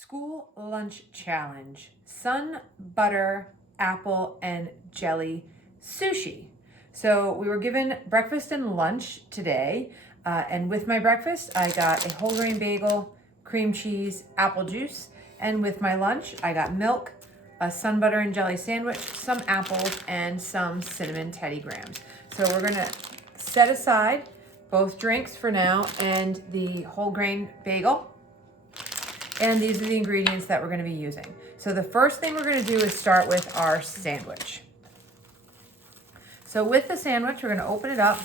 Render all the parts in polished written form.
School lunch challenge, sun, butter, apple, and jelly sushi. So we were given breakfast and lunch today. And with my breakfast, I got a whole grain bagel, cream cheese, apple juice. And with my lunch, I got milk, a sun butter and jelly sandwich, some apples, and some cinnamon Teddy Grahams. So we're gonna set aside both drinks for now and the whole grain bagel. And these are the ingredients that we're gonna be using. So the first thing we're gonna do is start with our sandwich. So with the sandwich, we're gonna open it up.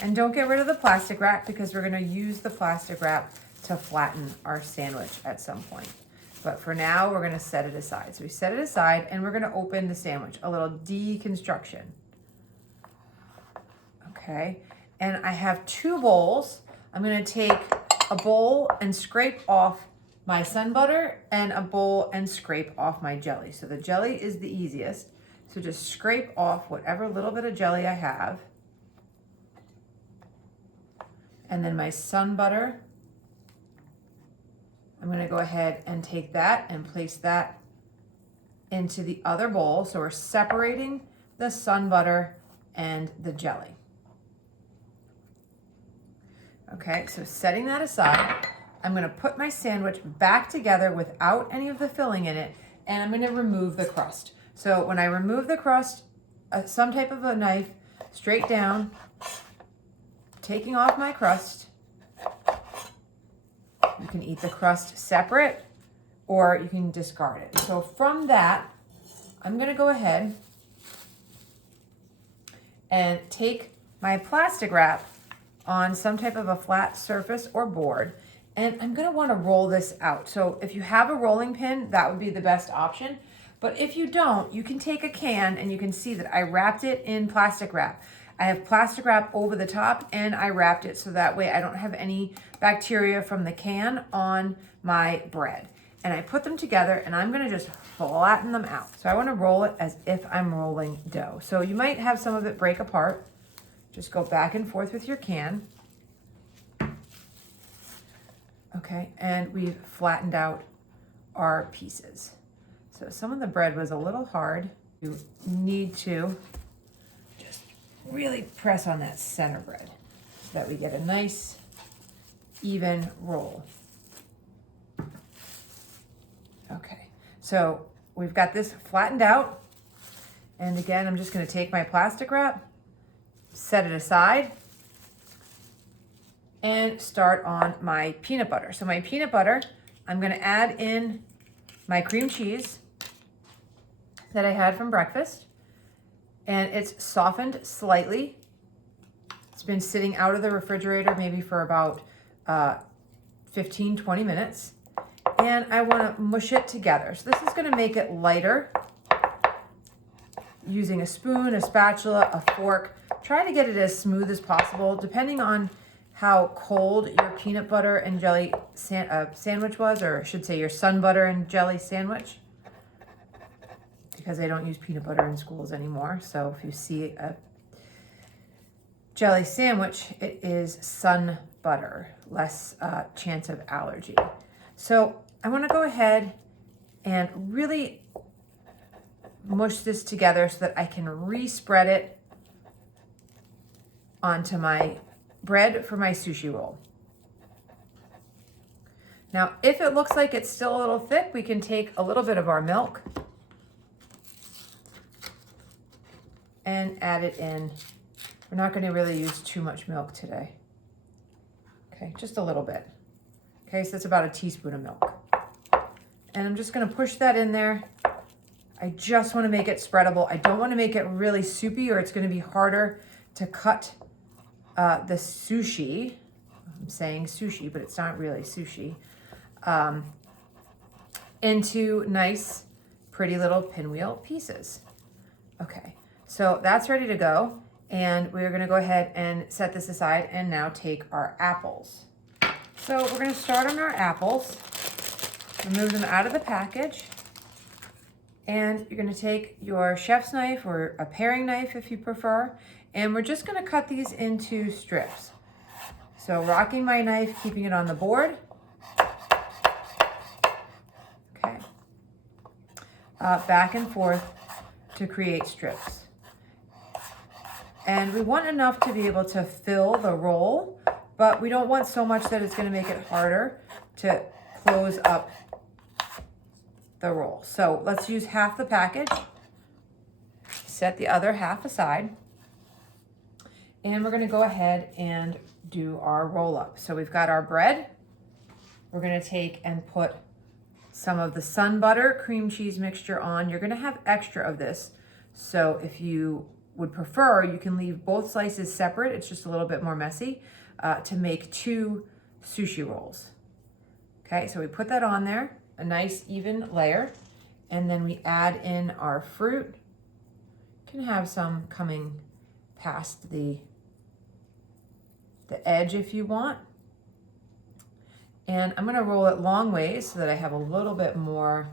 And don't get rid of the plastic wrap because we're gonna use the plastic wrap to flatten our sandwich at some point. But for now, we're gonna set it aside. So we set it aside and we're gonna open the sandwich, a little deconstruction. Okay, and I have two bowls. I'm gonna take a bowl and scrape off my sun butter and a bowl and scrape off my jelly. So the jelly is the easiest. So just scrape off whatever little bit of jelly I have. And then my sun butter, I'm gonna go ahead and take that and place that into the other bowl. So we're separating the sun butter and the jelly. Okay, so setting that aside, I'm gonna put my sandwich back together without any of the filling in it, and I'm gonna remove the crust. So when I remove the crust, some type of a knife, straight down, taking off my crust. You can eat the crust separate, or you can discard it. So from that, I'm gonna go ahead and take my plastic wrap on some type of a flat surface or board, and I'm gonna wanna roll this out. So if you have a rolling pin, that would be the best option. But if you don't, you can take a can and you can see that I wrapped it in plastic wrap. I have plastic wrap over the top and I wrapped it so that way I don't have any bacteria from the can on my bread. And I put them together and I'm gonna just flatten them out. So I wanna roll it as if I'm rolling dough. So you might have some of it break apart. Just go back and forth with your can. Okay, and we've flattened out our pieces. So some of the bread was a little hard. You need to just really press on that center bread so that we get a nice, even roll. Okay, so we've got this flattened out. And again, I'm just gonna take my plastic wrap, set it aside, and start on my peanut butter. So my peanut butter, I'm gonna add in my cream cheese that I had from breakfast, and it's softened slightly. It's been sitting out of the refrigerator maybe for about 15, 20 minutes, and I wanna mush it together. So this is gonna make it lighter. Using a spoon, a spatula, a fork, try to get it as smooth as possible, depending on how cold your peanut butter and jelly sandwich was, or I should say your sun butter and jelly sandwich, because they don't use peanut butter in schools anymore. So if you see a jelly sandwich, it is sun butter, less chance of allergy. So I wanna go ahead and really mush this together so that I can re-spread it onto my bread for my sushi roll. Now, if it looks like it's still a little thick, we can take a little bit of our milk and add it in. We're not gonna really use too much milk today. Okay, just a little bit. Okay, so that's about a teaspoon of milk. And I'm just gonna push that in there. I just wanna make it spreadable. I don't wanna make it really soupy or it's gonna be harder to cut the sushi. I'm saying sushi, but it's not really sushi. Into nice, pretty little pinwheel pieces. Okay, so that's ready to go. And we're gonna go ahead and set this aside and now take our apples. So we're gonna start on our apples, remove them out of the package. And you're gonna take your chef's knife or a paring knife if you prefer, and we're just gonna cut these into strips. So rocking my knife, keeping it on the board, back and forth to create strips. And we want enough to be able to fill the roll, but we don't want so much that it's going to make it harder to close up the roll. So let's use half the package, set the other half aside, and we're going to go ahead and do our roll up. So we've got our bread. We're going to take and put some of the sun butter cream cheese mixture on. You're going to have extra of this, so if you would prefer, you can leave both slices separate. It's just a little bit more messy to make 2 sushi rolls. Okay, so we put that on there, a nice even layer, and then we add in our fruit. You can have some coming past the edge if you want. And I'm gonna roll it long ways so that I have a little bit more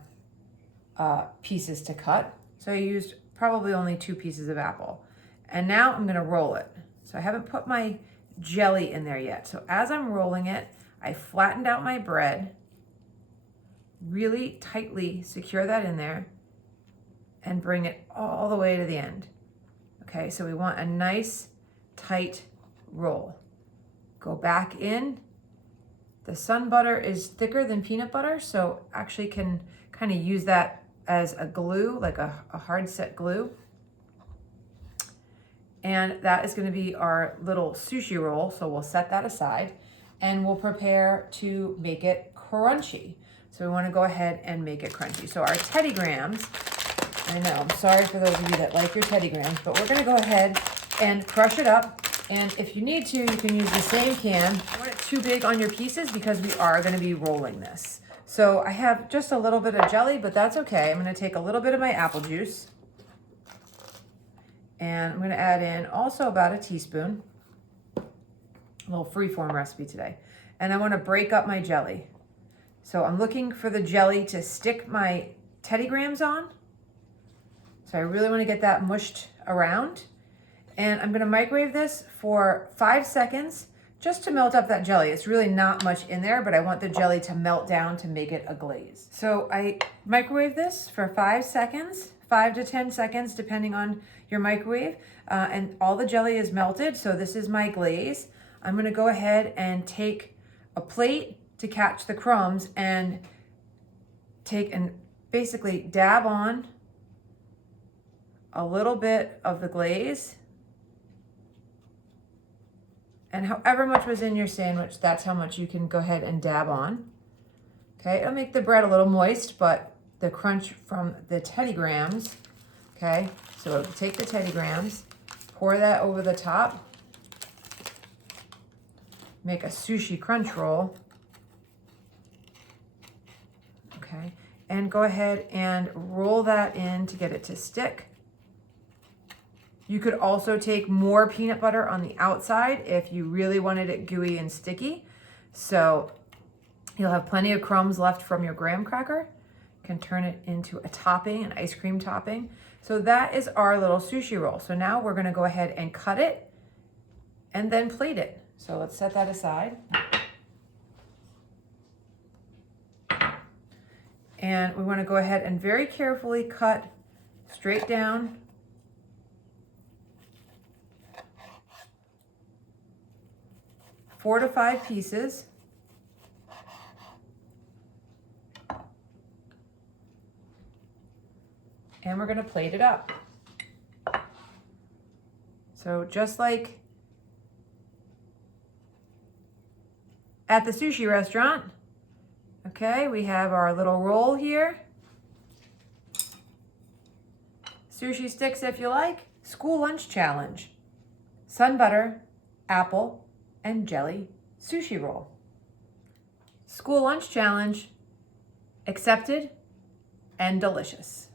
pieces to cut. So I used probably only 2 pieces of apple. And now I'm gonna roll it. So I haven't put my jelly in there yet. So as I'm rolling it, I flattened out my bread, really tightly secure that in there, and bring it all the way to the end. Okay, so we want a nice, tight roll. Go back in. The sun butter is thicker than peanut butter, so actually can kind of use that as a glue, like a hard set glue. And that is going to be our little sushi roll, so we'll set that aside and we'll prepare to make it crunchy. So we want to go ahead and make it crunchy. So our Teddy Grahams, I know, I'm sorry for those of you that like your Teddy Grahams, but we're going to go ahead and crush it up. And if you need to, you can use the same can. Don't want it too big on your pieces because we are going to be rolling this. So I have just a little bit of jelly, but that's okay. I'm going to take a little bit of my apple juice. And I'm going to add in also about a teaspoon. A little freeform recipe today. And I want to break up my jelly. So I'm looking for the jelly to stick my Teddy Grahams on. So I really want to get that mushed around. And I'm going to microwave this for 5 seconds just to melt up that jelly. It's really not much in there, but I want the jelly to melt down to make it a glaze. So I microwave this for 5 seconds, 5 to 10 seconds, depending on your microwave. And all the jelly is melted, so this is my glaze. I'm going to go ahead and take a plate to catch the crumbs and take and basically dab on a little bit of the glaze. And however much was in your sandwich, that's how much you can go ahead and dab on. Okay, it'll make the bread a little moist, but the crunch from the Teddy Grahams, okay? So take the Teddy Grahams, pour that over the top, make a sushi crunch roll, okay? And go ahead and roll that in to get it to stick. You could also take more peanut butter on the outside if you really wanted it gooey and sticky. So you'll have plenty of crumbs left from your graham cracker. You can turn it into a topping, an ice cream topping. So that is our little sushi roll. So now we're going to go ahead and cut it and then plate it. So let's set that aside. And we want to go ahead and very carefully cut straight down. Four to 5 pieces. And we're going to plate it up. So just like at the sushi restaurant, okay, we have our little roll here. Sushi sticks if you like. School lunch challenge. Sun butter, apple, and jelly sushi roll. School lunch challenge, accepted and delicious.